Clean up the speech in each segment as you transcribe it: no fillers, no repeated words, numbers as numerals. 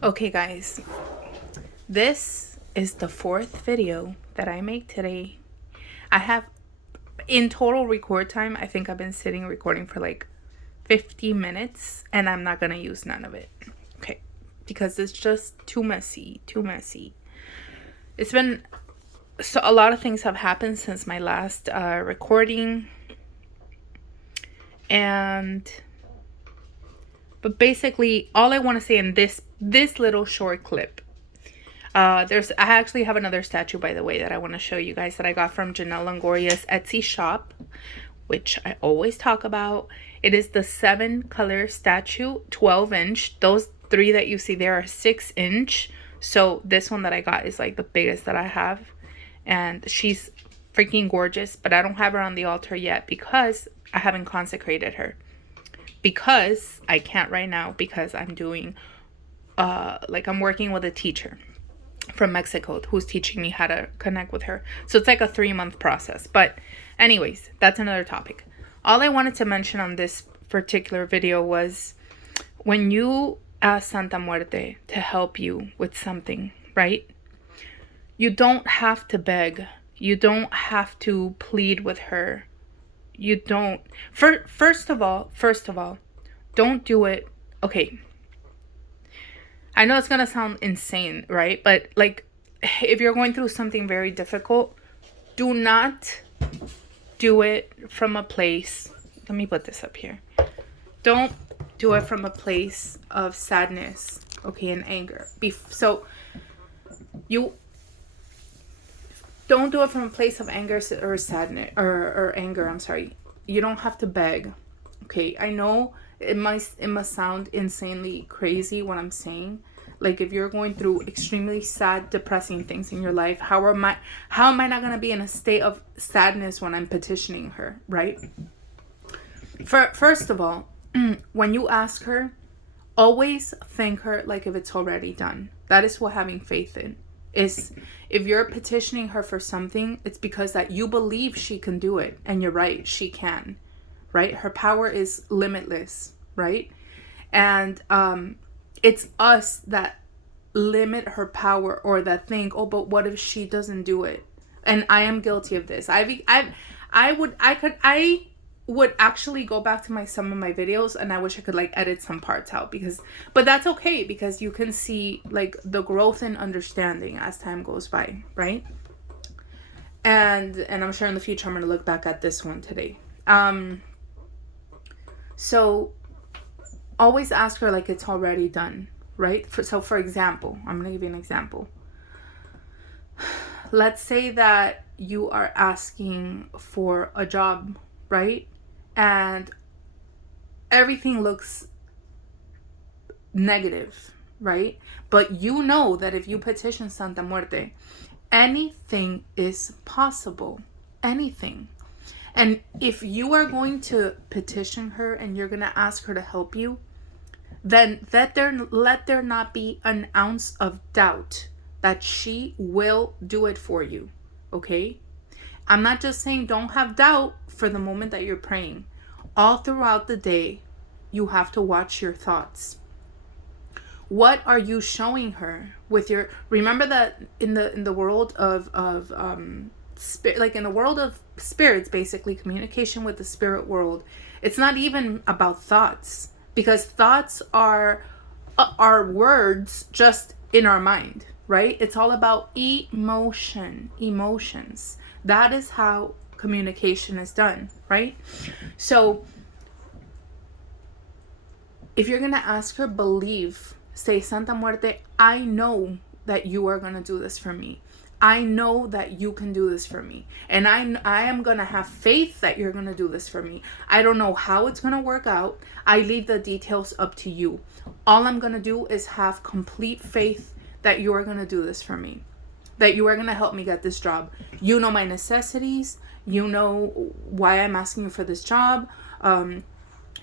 Okay, guys, this is the fourth video that I make today. I have, in total record time, I think I've been sitting recording for like 50 minutes, and I'm not gonna use none of it. Okay, because it's just too messy, too messy. It's been, so a lot of things have happened since my last recording, but basically all I want to say in this little short clip, I actually have another statue, by the way, that I want to show you guys that I got from Janelle Longoria's Etsy shop, which I always talk about. It is the 7-color statue, 12-inch. Those 3 that you see there are 6-inch. So this one that I got is like the biggest that I have. And she's freaking gorgeous, but I don't have her on the altar yet because I haven't consecrated her. Because I can't right now, because I'm doing, I'm working with a teacher from Mexico who's teaching me how to connect with her. So it's like a 3-month process. But anyways, that's another topic. All I wanted to mention on this particular video was when you ask Santa Muerte to help you with something, right? You don't have to beg. You don't have to plead with her. You don't. First of all, don't do it. Okay. I know it's going to sound insane, right? But like, if you're going through something very difficult, do not do it from a place. Let me put this up here. Don't do it from a place of sadness, okay, and anger. So you don't do it from a place of anger or sadness or anger. I'm sorry. You don't have to beg. Okay, I know it must sound insanely crazy what I'm saying. Like, if you're going through extremely sad, depressing things in your life, how am I not gonna be in a state of sadness when I'm petitioning her, right? First of all, when you ask her, always thank her like if it's already done. That is what having faith in is. If you're petitioning her for something, it's because that you believe she can do it, and you're right, she can, right? Her power is limitless, right? And it's us that limit her power, or that think, oh, but what if she doesn't do it? And I am guilty of this. I would actually go back to some of my videos, and I wish I could like edit some parts out, but that's okay, because you can see like the growth in understanding as time goes by, right? And I'm sure in the future I'm going to look back at this one today. So always ask her like it's already done, right? For example, I'm going to give you an example. Let's say that you are asking for a job, right? And everything looks negative, right? But you know that if you petition Santa Muerte, anything is possible. Anything. And if you are going to petition her and you're going to ask her to help you, then let there not be an ounce of doubt that she will do it for you, okay? I'm not just saying don't have doubt for the moment that you're praying. All throughout the day, you have to watch your thoughts. What are you showing her with your? Remember that in the world of spirit, like in the world of spirits, basically communication with the spirit world, it's not even about thoughts, because thoughts are words just in our mind, right? It's all about emotions. That is how communication is done, right? So if you're going to ask her, believe, say, Santa Muerte, I know that you are going to do this for me. I know that you can do this for me. And I am going to have faith that you're going to do this for me. I don't know how it's going to work out. I leave the details up to you. All I'm going to do is have complete faith that you are going to do this for me. That you are going to help me get this job. You know my necessities. You know why I'm asking you for this job.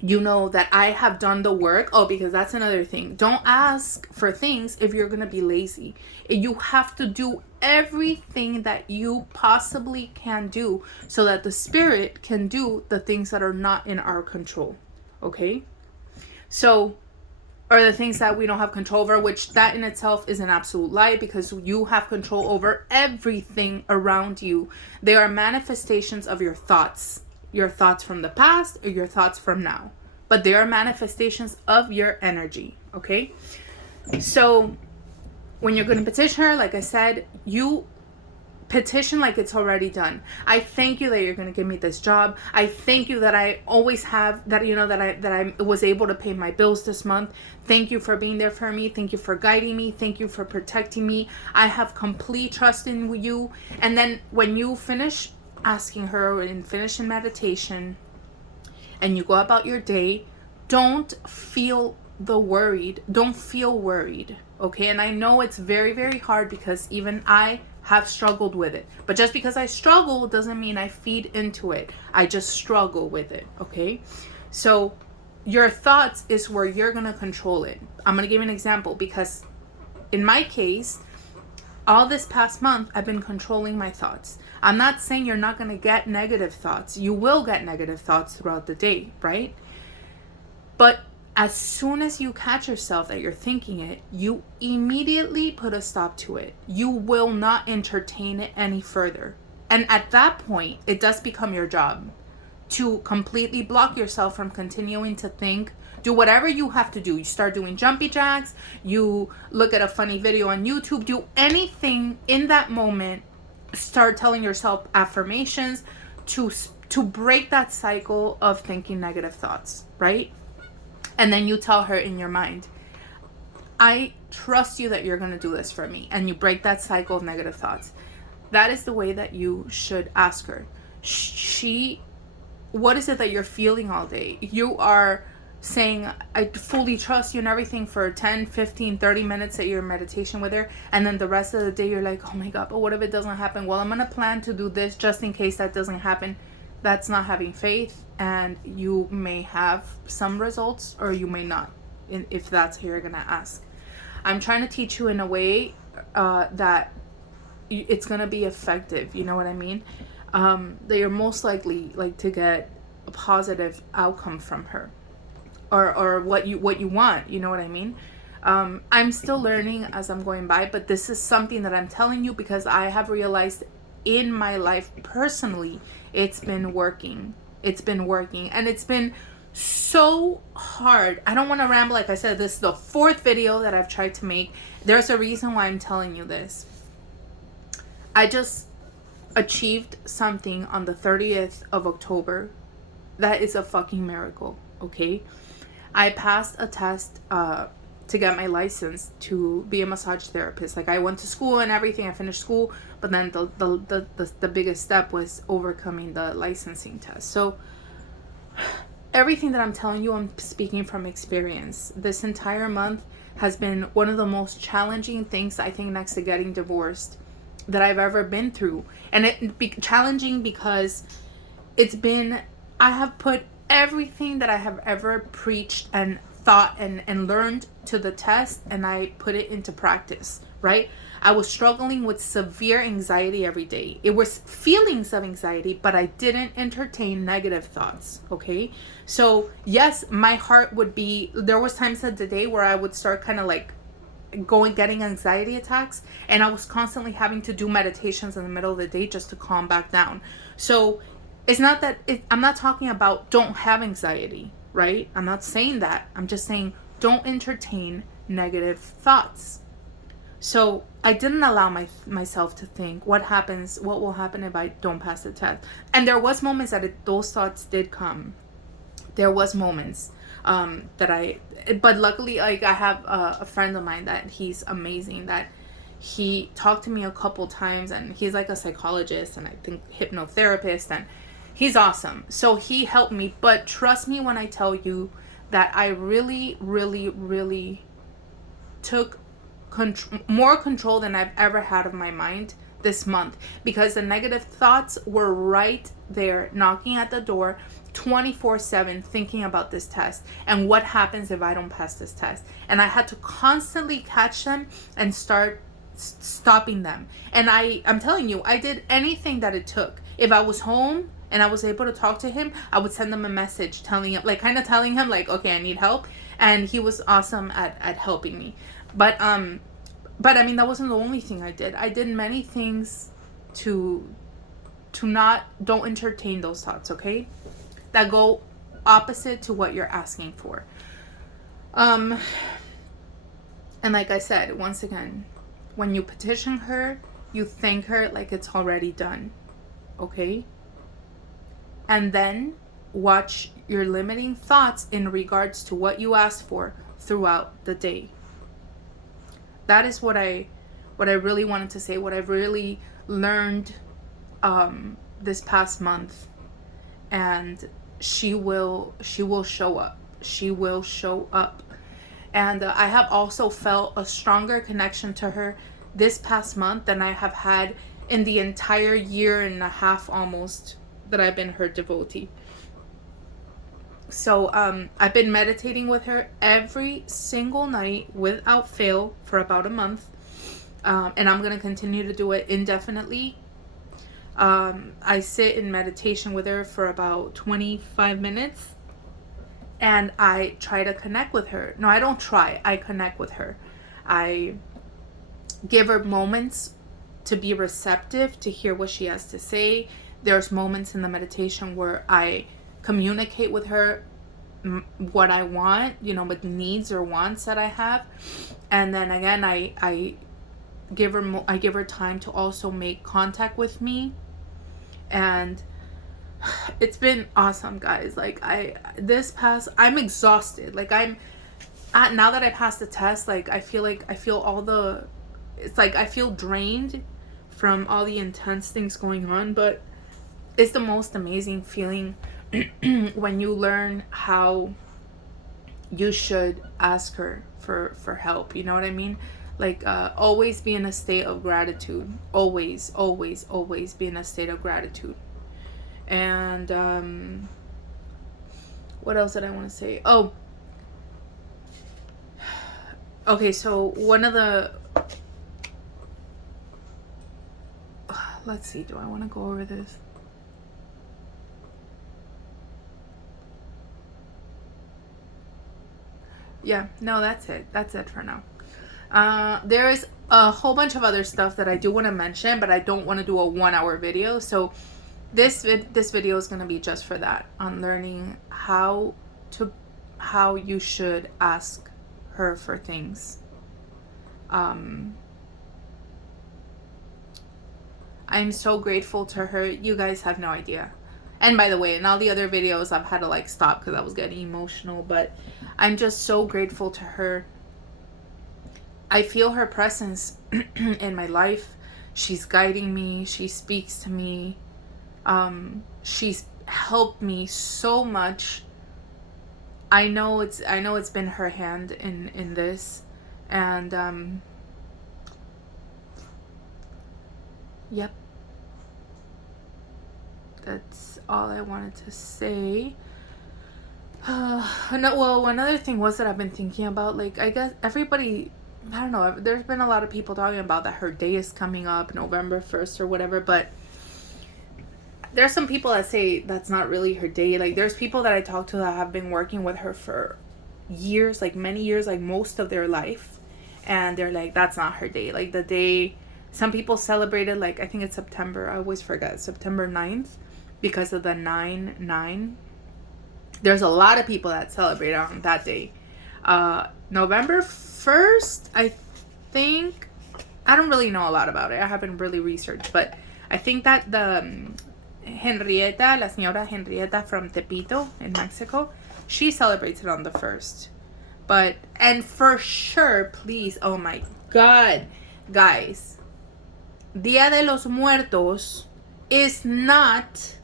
You know that I have done the work. Oh, because that's another thing. Don't ask for things if you're going to be lazy. You have to do everything that you possibly can do so that the spirit can do the things that are not in our control. Okay? So or the things that we don't have control over, which that in itself is an absolute lie, because you have control over everything around you. They are manifestations of your thoughts from the past or your thoughts from now, but they are manifestations of your energy. Okay, so when you're going to petition her, like I said, you petition like it's already done. I thank you that you're going to give me this job. I thank you that I always have that, that I was able to pay my bills this month. Thank you for being there for me. Thank you for guiding me. Thank you for protecting me. I have complete trust in you. And then when you finish asking her and finish in meditation and you go about your day, don't feel worried. Okay? And I know it's very, very hard, because even I have struggled with it. But just because I struggle doesn't mean I feed into it. I just struggle with it. Okay? So your thoughts is where you're going to control it. I'm going to give you an example, because in my case, all this past month, I've been controlling my thoughts. I'm not saying you're not going to get negative thoughts. You will get negative thoughts throughout the day, right? But as soon as you catch yourself that you're thinking it, you immediately put a stop to it. You will not entertain it any further. And at that point, it does become your job to completely block yourself from continuing to think. Do whatever you have to do. You start doing jumpy jacks. You look at a funny video on YouTube. Do anything in that moment. Start telling yourself affirmations to break that cycle of thinking negative thoughts, right? And then you tell her in your mind, I trust you that you're going to do this for me. And you break that cycle of negative thoughts. That is the way that you should ask her. What is it that you're feeling all day? You are saying, I fully trust you and everything for 10, 15, 30 minutes that you're in meditation with her. And then the rest of the day, you're like, oh my God, but what if it doesn't happen? Well, I'm going to plan to do this just in case that doesn't happen. That's not having faith, and you may have some results or you may not, if that's how you're gonna ask. I'm trying to teach you in a way that it's gonna be effective. You know what I mean? That you're most likely to get a positive outcome from her, or what you want. You know what I mean? I'm still learning as I'm going by, but this is something that I'm telling you because I have realized in my life personally, it's been working, and it's been so hard. I don't want to ramble. Like I said, this is the 4th video that I've tried to make. There's a reason why I'm telling you this. I just achieved something on the 30th of October. That is a fucking miracle. Okay, I passed a test to get my license to be a massage therapist. I went to school and everything. I finished school, but then the biggest step was overcoming the licensing test. So everything that I'm telling you, I'm speaking from experience. This entire month has been one of the most challenging things, I think, next to getting divorced, that I've ever been through. And challenging because I have put everything that I have ever preached and thought and learned to the test, and I put it into practice, right? I was struggling with severe anxiety every day. It was feelings of anxiety, but I didn't entertain negative thoughts, okay? So yes, my heart would be, there was times of the day where I would start kind of getting anxiety attacks, and I was constantly having to do meditations in the middle of the day just to calm back down. So it's not that I'm not talking about don't have anxiety, right? I'm not saying that. I'm just saying don't entertain negative thoughts. So I didn't allow myself to think what will happen if I don't pass the test. And there was moments that those thoughts did come. There was moments but luckily, I have a friend of mine that he's amazing, that he talked to me a couple times, and he's a psychologist and I think hypnotherapist, and he's awesome. So he helped me. But trust me when I tell you that I really, really, really took more control than I've ever had of my mind this month, because the negative thoughts were right there knocking at the door 24/7, thinking about this test and what happens if I don't pass this test. And I had to constantly catch them and start stopping them. And I'm telling you, I did anything that it took. If I was home and I was able to talk to him, I would send him a message telling him, okay, I need help. And he was awesome at helping me. But I mean, that wasn't the only thing I did. I did many things to don't entertain those thoughts, okay? That go opposite to what you're asking for. And like I said, once again, when you petition her, you thank her like it's already done, okay? And then watch your limiting thoughts in regards to what you asked for throughout the day. That is what I really wanted to say, what I've really learned this past month. And she will show up. She will show up. And I have also felt a stronger connection to her this past month than I have had in the entire year and a half almost that I've been her devotee. So I've been meditating with her every single night without fail for about a month. And I'm going to continue to do it indefinitely. I sit in meditation with her for about 25 minutes. And I try to connect with her. No, I don't try. I connect with her. I give her moments to be receptive, to hear what she has to say. There's moments in the meditation where I communicate with her what I want, with needs or wants that I have. And then again, I give her time to also make contact with me. And it's been awesome, guys. Like I'm exhausted. Like now that I passed the test, like I feel it's like I feel drained from all the intense things going on, but it's the most amazing feeling when you learn how you should ask her for help. You know what I mean? Like always be in a state of gratitude. Always be in a state of gratitude. And what else did I want to say? Oh, okay, so one of the, let's see, do I want to go over this? Yeah, no, that's it for now. There is a whole bunch of other stuff that I do want to mention, but I don't want to do a 1-hour video. So this video is going to be just for that, on learning how you should ask her for things. I'm so grateful to her. You guys have no idea. And by the way, in all the other videos, I've had to stop because I was getting emotional, but I'm just so grateful to her. I feel her presence in my life. She's guiding me. She speaks to me. She's helped me so much. I know it's been her hand in this, and yep, that's all I wanted to say. One other thing was that I've been thinking about, I guess everybody, I don't know, there's been a lot of people talking about that her day is coming up November 1st or whatever, but there's some people that say that's not really her day. There's people that I talk to that have been working with her for years, many years, most of their life, and they're like, that's not her day. The day, some people celebrated, I think it's September, I always forget, September 9th, because of the 9/9. There's a lot of people that celebrate on that day. November 1st, I think, I don't really know a lot about it. I haven't really researched, but I think that the Henrietta, la señora Henrietta from Tepito in Mexico, she celebrates it on the 1st. And for sure, please, oh my God, guys, Dia de los Muertos is not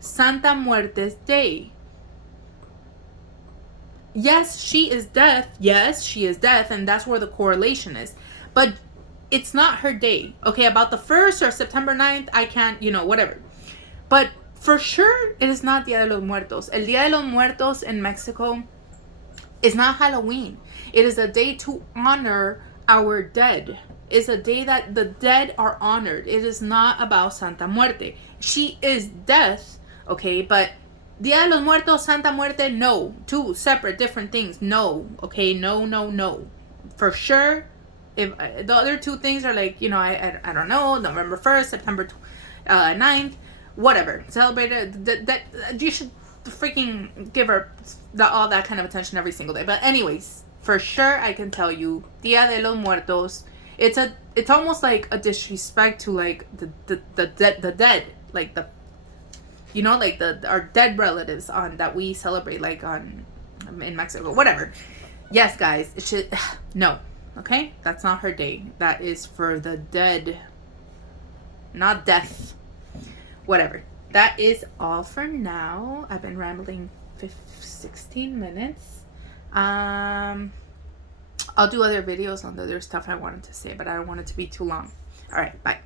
Santa Muerte's day. Yes, she is death. Yes, she is death, and that's where the correlation is. But it's not her day. Okay, about the 1st or September 9th, I can't, whatever. But for sure, it is not Dia de los Muertos. El Dia de los Muertos in Mexico is not Halloween. It is a day to honor our dead. It's a day that the dead are honored. It is not about Santa Muerte. She is death, okay, but Dia de los Muertos, Santa Muerte, no. Two separate, different things. No. Okay, no, no, no. For sure. If the other two things are like, you know, I don't know, November 1st, September 9th, whatever. Celebrate it. That you should freaking give her all that kind of attention every single day. But anyways, for sure, I can tell you, Dia de los Muertos. It's almost like a disrespect to like the dead, like the, you know, like our dead relatives on that we celebrate, like on in Mexico, whatever. Yes, guys, it should no. Okay, that's not her day. That is for the dead, not death. Whatever. That is all for now. I've been rambling 16 minutes. I'll do other videos on the other stuff I wanted to say, but I don't want it to be too long. All right, bye.